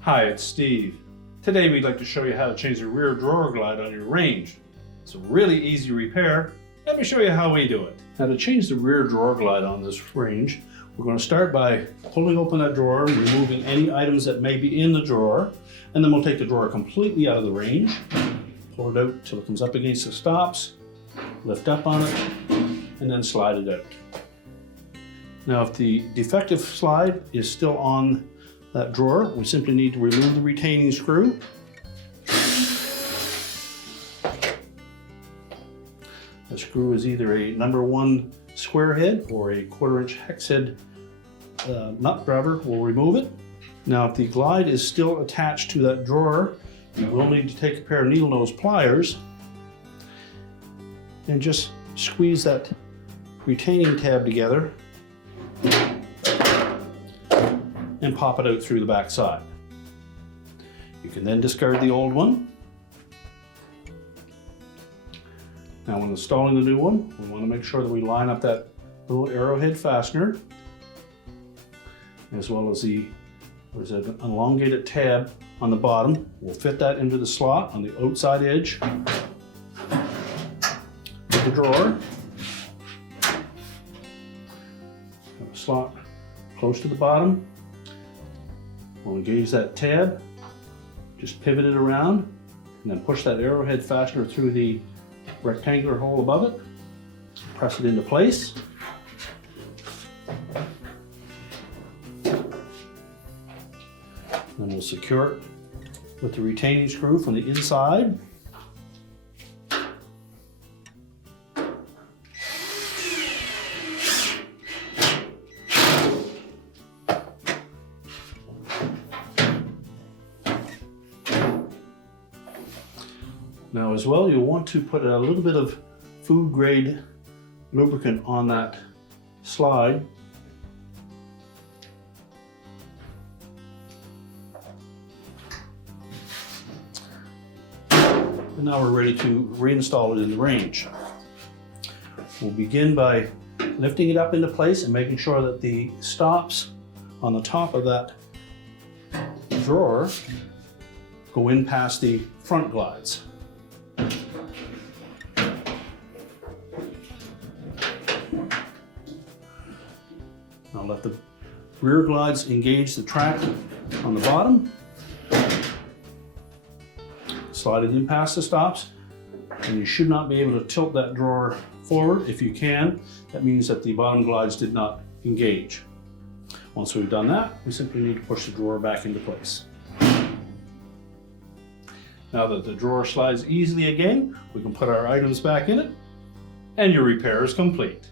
Hi, it's Steve. Today we'd like to show you how to change the rear drawer glide on your Range. It's a really easy repair. Let me show you how we do it. Now, to change the rear drawer glide on this Range, we're going to start by pulling open that drawer, removing any items that may be in the drawer, and then we'll take the drawer completely out of the Range, pull it out till it comes up against the stops, lift up on it, and then slide it out. Now, if the defective slide is still on that drawer, we simply need to remove the retaining screw. The screw is either a number 1 square head or a 1/4 inch hex head nut driver will remove it. Now, if the glide is still attached to that drawer, you will need to take a pair of needle nose pliers and just squeeze that retaining tab together and pop it out through the back side. You can then discard the old one. Now, when installing the new one, we want to make sure that we line up that little arrowhead fastener, as well as there's an elongated tab on the bottom. We'll fit that into the slot on the outside edge of the drawer. Have a slot close to the bottom. We'll engage that tab, just pivot it around, and then push that arrowhead fastener through the rectangular hole above it. Press it into place. Then we'll secure it with the retaining screw from the inside. Now, as well, you'll want to put a little bit of food grade lubricant on that slide. And now we're ready to reinstall it in the Range. We'll begin by lifting it up into place and making sure that the stops on the top of that drawer go in past the front glides. Now let the rear glides engage the track on the bottom. Slide it in past the stops, and you should not be able to tilt that drawer forward. If you can, that means that the bottom glides did not engage. Once we've done that, we simply need to push the drawer back into place. Now that the drawer slides easily again, we can put our items back in it, and your repair is complete.